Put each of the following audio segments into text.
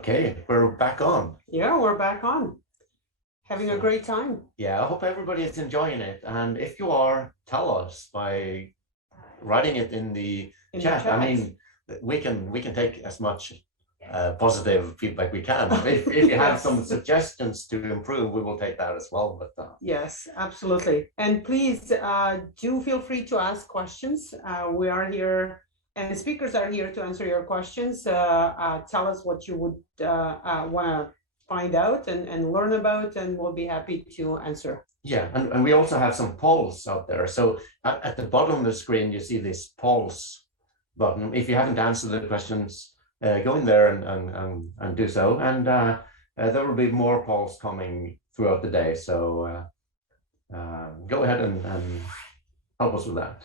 Okay, we're back on. Yeah, we're back on. Having a great time. Yeah, I hope everybody is enjoying it. And if you are, tell us by writing it in the chat. I mean, we can take as much positive feedback we can. If you have some suggestions to improve, we will take that as well. But yes, absolutely. And please do feel free to ask questions. We are here, and the speakers are here to answer your questions. Tell us what you would want to find out and learn about, and we'll be happy to answer. Yeah, and we also have some polls out there. So at the bottom of the screen, you see this polls button. If you haven't answered the questions, go in there and do so. And there will be more polls coming throughout the day. So go ahead and help us with that.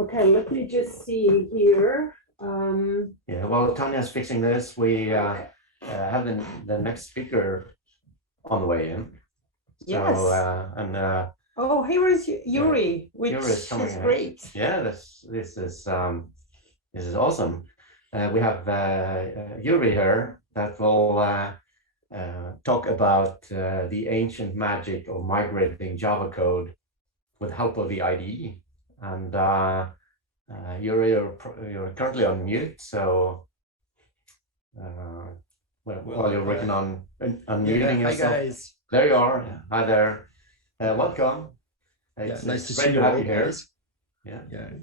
Okay, let me just see here. Yeah, while Tanya's fixing this, we have the next speaker on the way in. Yes. So, oh, here is Yuri, which is great. Yeah, this is awesome. We have Yuri here that will talk about the ancient magic of migrating Java code with help of the IDE. And Yuri, you're currently on mute, so while you're working on unmuting yourself. Hi guys. There you are. Yeah. Hi there. Welcome. Nice to see you all, guys. Yeah.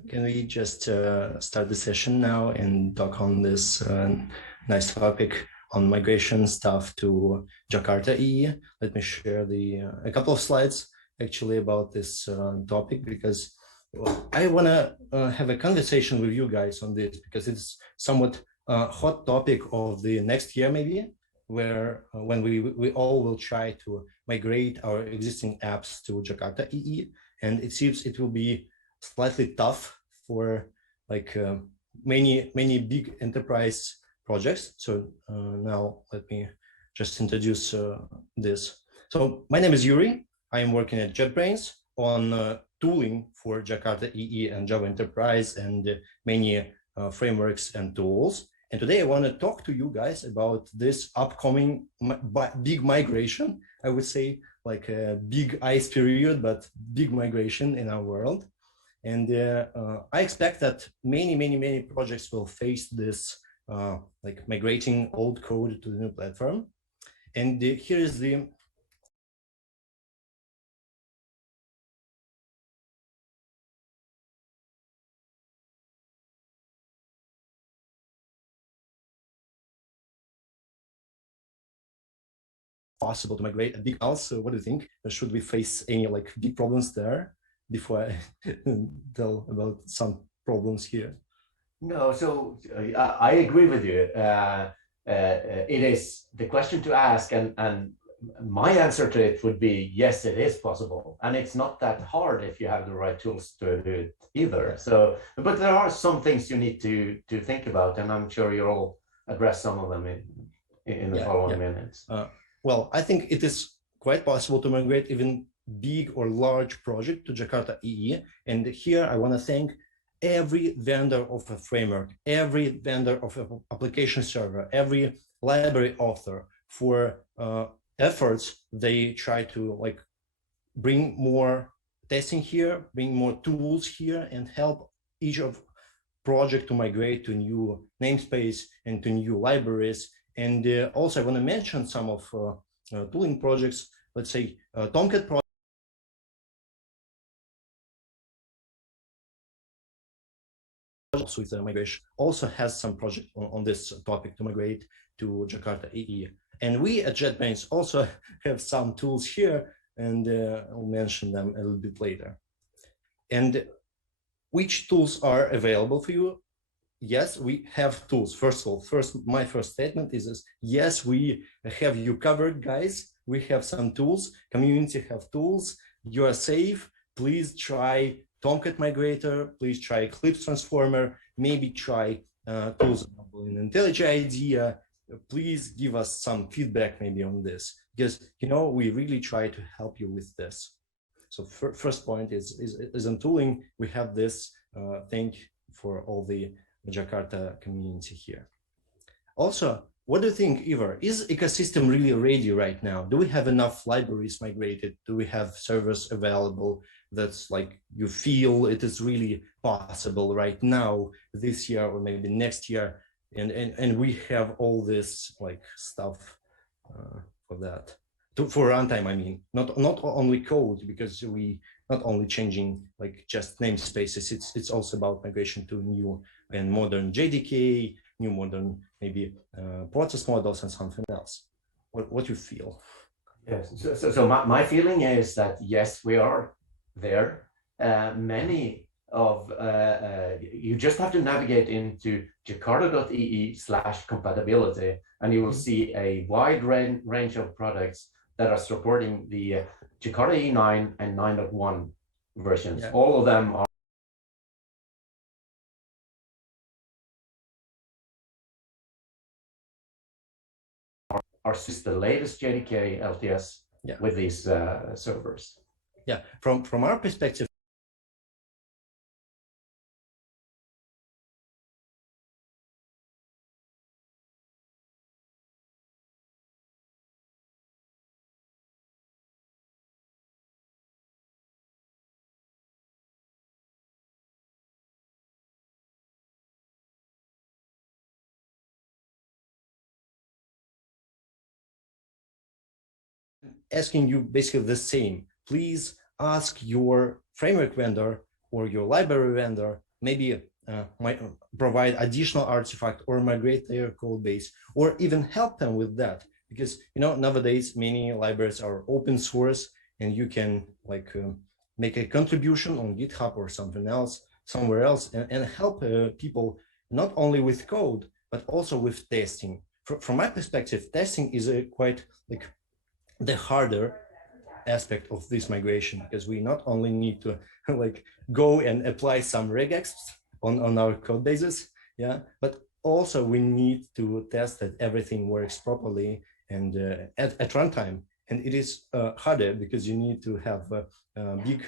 Can we just start the session now and talk on this nice topic on migration stuff to Jakarta EE? Let me share a couple of slides actually about this topic, because I want to have a conversation with you guys on this, because it's somewhat hot topic of the next year maybe, where when we all will try to migrate our existing apps to Jakarta EE, and it seems it will be slightly tough for like many big enterprise projects. So now let me just introduce this. So my name is Yuri. I am working at JetBrains on tooling for Jakarta EE and Java Enterprise and many frameworks and tools. And today I want to talk to you guys about this upcoming big migration. I would say like a big ice period, but big migration in our world. And I expect that many projects will face this like migrating old code to the new platform. And here is the possible to migrate a big house. So what do you think? Should we face any like big problems there before I tell about some problems here? No, so I agree with you. It is the question to ask, and my answer to it would be yes, it is possible, and it's not that hard if you have the right tools to do it either. So, but there are some things you need to think about, and I'm sure you'll address some of them in the following minutes. Well, I think it is quite possible to migrate even big or large project to Jakarta EE. And here I want to thank every vendor of a framework, every vendor of an application server, every library author for efforts they try to like bring more testing here, bring more tools here, and help each of project to migrate to new namespace and to new libraries. And also I want to mention some of tooling projects, let's say Tomcat project with migration also has some project on this topic to migrate to Jakarta EE. And we at JetBrains also have some tools here, and I'll mention them a little bit later. And which tools are available for you? Yes, we have tools. First of all, my first statement is this: yes, we have you covered, guys. We have some tools. Community have tools. You are safe. Please try Tomcat Migrator. Please try Eclipse Transformer. Maybe try tools in IntelliJ IDEA. Please give us some feedback maybe on this, because we really try to help you with this. So first point is on tooling. We have this. Thank you for all the Jakarta community here. Also, what do you think, Ivar? Is ecosystem really ready right now? Do we have enough libraries migrated? Do we have servers available that's like you feel it is really possible right now, this year or maybe next year? And we have all this like stuff for that. For runtime, I mean, not only code, because we not only changing like just namespaces, it's also about migration to new and modern JDK, new modern maybe process models and something else. What you feel? Yes, so my feeling is that yes, we are there. Many of you just have to navigate into jakarta.ee/compatibility, and you will see a wide range of products that are supporting the Jakarta EE 9 and 9.1 versions. Yeah. All of them are the latest JDK LTS with these servers. Yeah, from our perspective, asking you basically the same. Please ask your framework vendor or your library vendor, maybe might provide additional artifact or migrate their code base, or even help them with that. Because nowadays many libraries are open source, and you can like make a contribution on GitHub or something else, somewhere else, and help people not only with code but also with testing. From my perspective, testing is a quite like the harder aspect of this migration, because we not only need to like go and apply some regex on our code bases, but also we need to test that everything works properly and at runtime. And it is harder because you need to have a big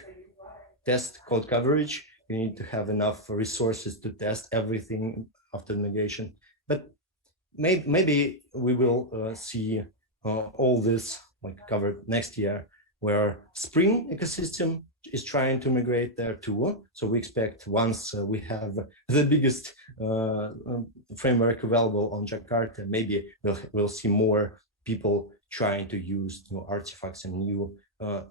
test code coverage. You need to have enough resources to test everything after migration. But maybe we will see all this like covered next year, where Spring ecosystem is trying to migrate there too. So we expect once we have the biggest framework available on Jakarta, maybe we'll see more people trying to use new artifacts and new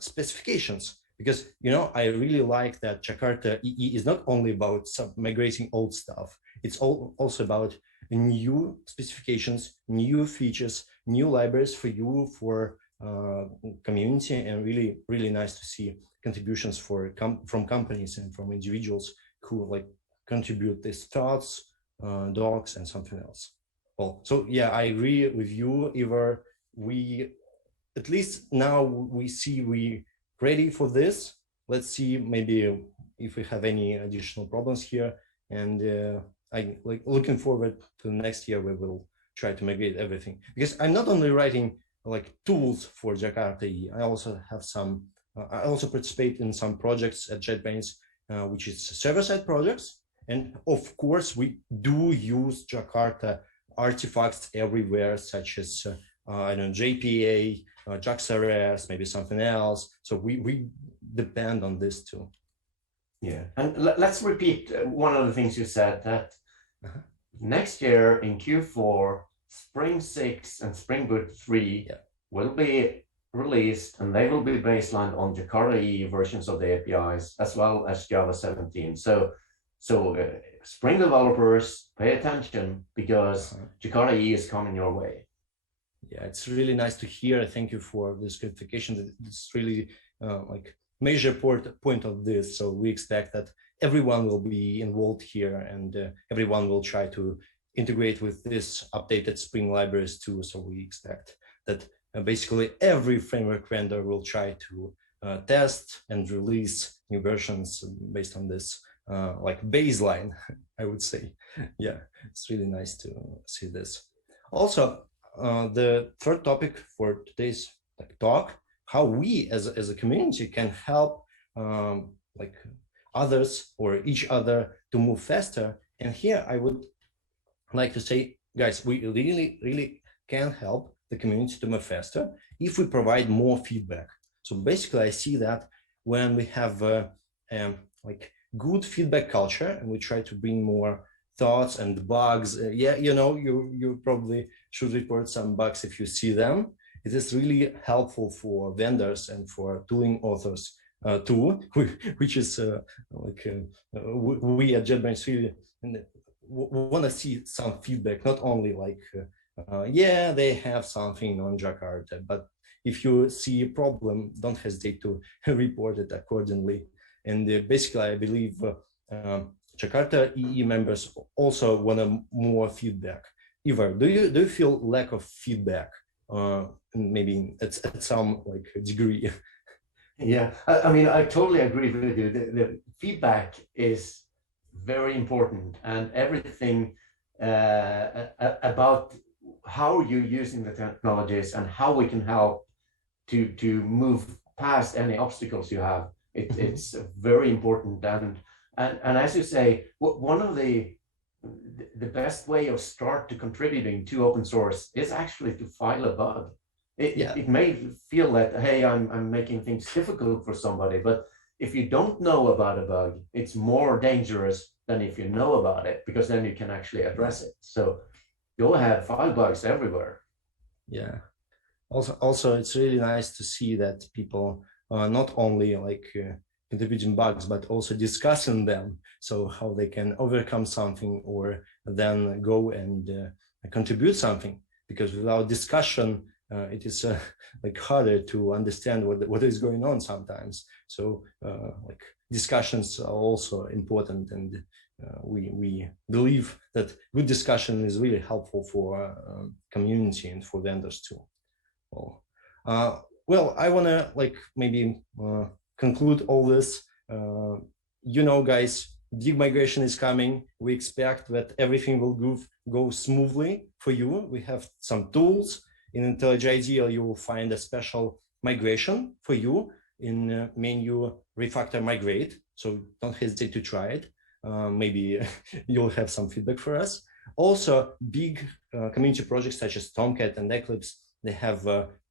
specifications. Because I really like that Jakarta EE is not only about migrating old stuff, it's also about new specifications, new features, new libraries for you, for community, and really nice to see contributions from companies and from individuals who like contribute these thoughts, docs, and something else. Well, so yeah, I agree with you, Ivar. We at least now we see we ready for this. Let's see maybe if we have any additional problems here, and I like looking forward to next year where we'll try to migrate everything, because I'm not only writing like tools for Jakarta EE. I also have some, I also participate in some projects at JetBrains, which is server-side projects. And of course, we do use Jakarta artifacts everywhere, such as, I don't know, JPA, JaxRS, maybe something else. So we depend on this too. Yeah, and let's repeat one of the things you said, that next year in Q4, Spring 6 and Spring Boot 3 will be released, and they will be baselined on Jakarta EE versions of the APIs, as well as Java 17. So Spring developers, pay attention, because Jakarta EE is coming your way. Yeah, it's really nice to hear. Thank you for this clarification. It's really like major point of this. So we expect that everyone will be involved here, and everyone will try to integrate with this updated Spring libraries too. So we expect that basically every framework vendor will try to test and release new versions based on this like baseline, I would say. Yeah, it's really nice to see this. Also, the third topic for today's talk, how we as a community can help like others or each other to move faster. And here I would like to say, guys, we really can help the community to move faster if we provide more feedback. So basically, I see that when we have like good feedback culture and we try to bring more thoughts and bugs, yeah, you know, you probably should report some bugs if you see them. It is really helpful for vendors and for tooling authors too, which is we at JetBrains really want to see some feedback, not only like yeah, they have something on Jakarta, but if you see a problem, don't hesitate to report it accordingly. And basically, I believe Jakarta EE members also want more feedback. Ivar, do you feel lack of feedback? Maybe at some like degree. Yeah, I mean, I totally agree with you. The feedback is very important, and everything about how you're using the technologies and how we can help to move past any obstacles you have. It's very important, and as you say, one of the best way of start to contributing to open source is actually to file a bug. It may feel that, hey, I'm making things difficult for somebody, but if you don't know about a bug, it's more dangerous than if you know about it, because then you can actually address it. So go ahead, file bugs everywhere. Yeah. Also, it's really nice to see that people are not only like contributing bugs, but also discussing them. So how they can overcome something or then go and contribute something, because without discussion, it is like harder to understand what is going on sometimes. So like discussions are also important, and we believe that good discussion is really helpful for community and for vendors too. Well, I want to like maybe conclude all this. You know, guys, big migration is coming. We expect that everything will go smoothly for you. We have some tools. In IntelliJ IDEA, you will find a special migration for you in menu refactor migrate. So don't hesitate to try it. Maybe you'll have some feedback for us. Also, big community projects such as Tomcat and Eclipse, they have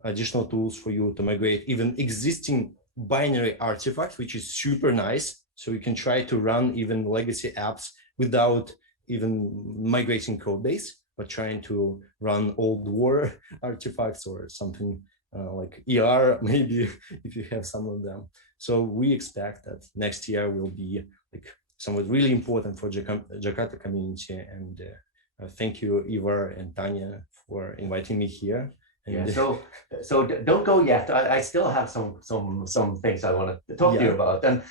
additional tools for you to migrate even existing binary artifacts, which is super nice. So you can try to run even legacy apps without even migrating code base, but trying to run old war artifacts or something like ER, maybe if you have some of them. So we expect that next year will be like somewhat really important for Jakarta community. And thank you, Ivar and Tanya, for inviting me here. And yeah, so don't go yet. I still have some things I want to talk to you about, and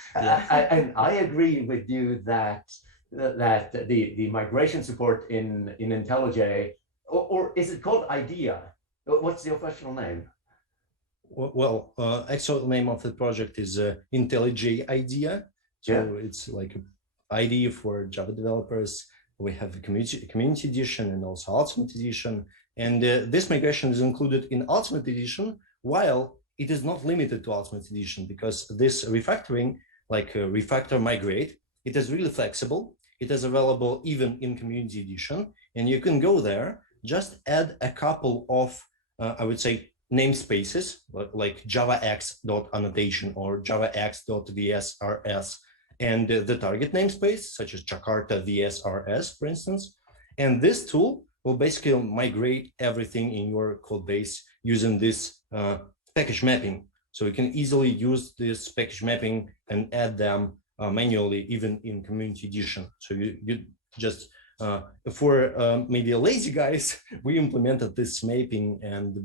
I agree with you that the migration support in IntelliJ, or is it called IDEA? What's the official name? Well, actual name of the project is IntelliJ IDEA. So it's like an IDE for Java developers. We have a community edition and also Ultimate edition. And this migration is included in Ultimate edition, while it is not limited to Ultimate edition, because this refactoring, like refactor migrate, it is really flexible. It is available even in community edition, and you can go there, just add a couple of, I would say, namespaces like javax.annotation or javax.vsrs, and the target namespace, such as Jakarta VSRS, for instance. And this tool will basically migrate everything in your code base using this package mapping. So you can easily use this package mapping and add them manually, even in community edition. So you just, for maybe lazy guys, we implemented this mapping and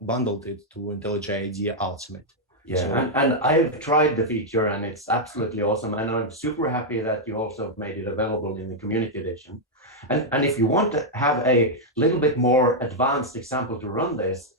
bundled it to IntelliJ IDEA Ultimate. Yeah, so, and I've tried the feature and it's absolutely awesome. And I'm super happy that you also made it available in the community edition. And if you want to have a little bit more advanced example to run this,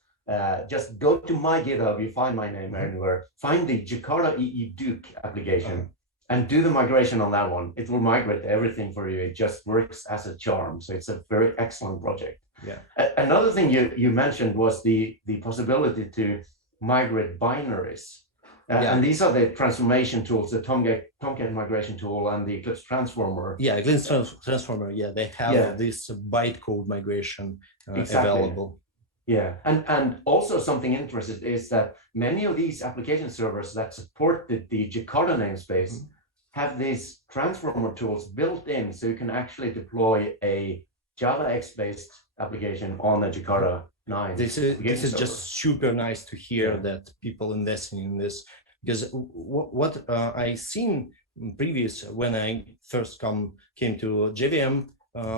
just go to my GitHub, you find my name anywhere, find the Jakarta EE Duke application and do the migration on that one. It will migrate everything for you. It just works as a charm. So it's a very excellent project. Yeah. Another thing you mentioned was the possibility to migrate binaries. Yeah. And these are the transformation tools, the Tomcat migration tool and the Eclipse transformer. Yeah, Eclipse transformer. Yeah, they have Yeah. this bytecode migration Exactly. available. Yeah, and also something interesting is that many of these application servers that support the Jakarta namespace have these transformer tools built in, so you can actually deploy a Java X-based application on a Jakarta 9. This is just super nice to hear that people investing in this, because what I seen previous when I first came to JVM,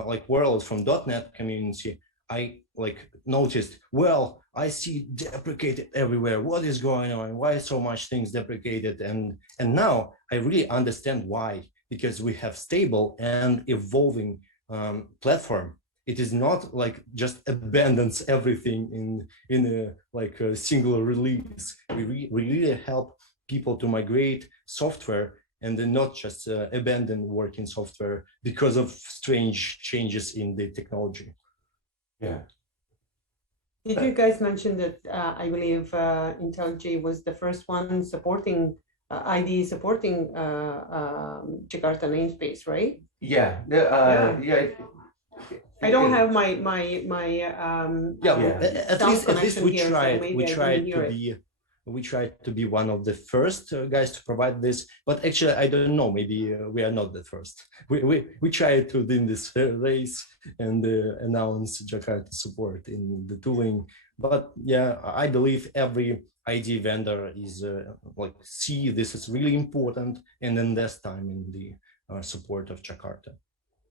like world from .NET community, I like noticed, well, I see deprecated everywhere. What is going on? Why so much things deprecated? And now I really understand why, because we have stable and evolving platform. It is not like just abandons everything in a single release. We really help people to migrate software and then not just abandon working software because of strange changes in the technology. Yeah. Did you guys mention that I believe IntelliJ was the first one supporting IDE supporting Jakarta namespace, right? Yeah. Yeah. I don't have my at least we here, tried. So we tried to be one of the first guys to provide this, but actually I don't know. Maybe we are not the first. We tried to win this race and announce Jakarta support in the tooling. But yeah, I believe every IDE vendor is like see this is really important and invest time in the support of Jakarta.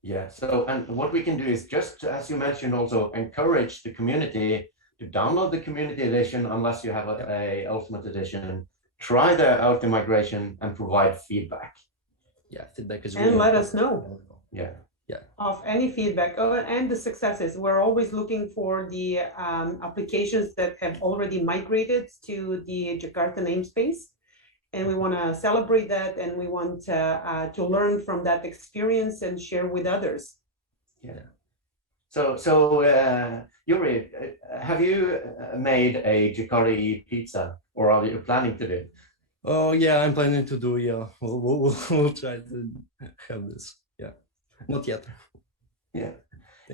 Yeah. So, and what we can do is just, as you mentioned, also encourage the community to download the community edition unless you have a ultimate edition. Try out the migration and provide feedback. Yeah, feedback is really let us know. Yeah. Yeah. Of any feedback and the successes. We're always looking for the applications that have already migrated to the Jakarta namespace. And we want to celebrate that, and we want to learn from that experience and share with others. Yeah. So Yuri, have you made a Jakarta EE pizza, or are you planning to do? Oh yeah, I'm planning to do. Yeah, we'll try to have this. Yeah, not yet. Yeah.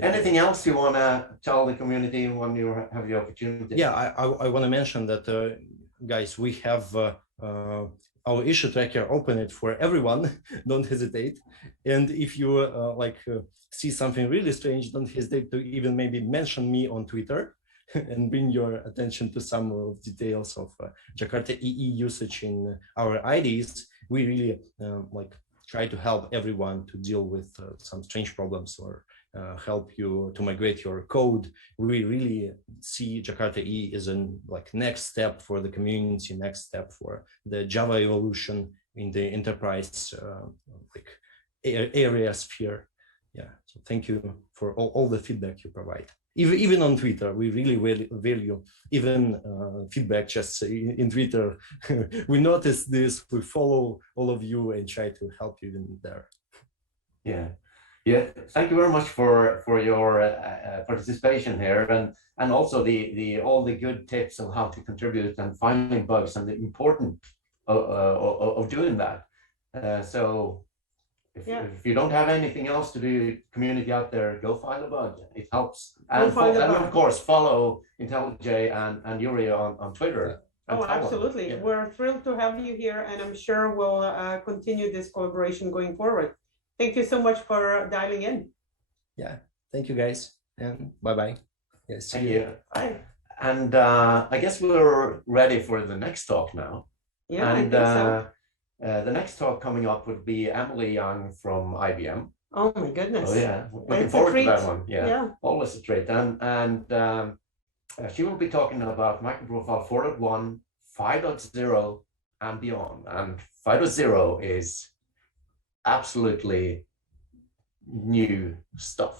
Anything else you want to tell the community when you have the opportunity? Yeah, I want to mention that, guys, we have our issue tracker, open it for everyone. Don't hesitate. And if you see something really strange, don't hesitate to even maybe mention me on Twitter and bring your attention to some of details of Jakarta EE usage in our IDEs. We really try to help everyone to deal with some strange problems or help you to migrate your code. We really see Jakarta EE as a next step for the community, next step for the Java evolution in the enterprise area sphere. Yeah, so thank you for all the feedback you provide. Even on Twitter, we really value even feedback just in Twitter. We notice this, we follow all of you and try to help you in there. Yeah. Yeah, thank you very much for your participation here, and also all the good tips on how to contribute and finding bugs and the importance of doing that. So if you don't have anything else to do, community out there, go find a bug. It helps. And of course, follow IntelliJ and Yuri on Twitter. Oh, absolutely. Yeah. We're thrilled to have you here, and I'm sure we'll continue this collaboration going forward. Thank you so much for dialing in. Yeah, thank you guys, and bye-bye. Yes, thank you. Bye. And I guess we're ready for the next talk now. Yeah, and I think so. The next talk coming up would be Emily Young from IBM. Oh my goodness. Oh yeah, looking forward to that one. Yeah, always a treat. And she will be talking about microprofile 4.1, 5.0, and beyond. And 5.0 is absolutely new stuff.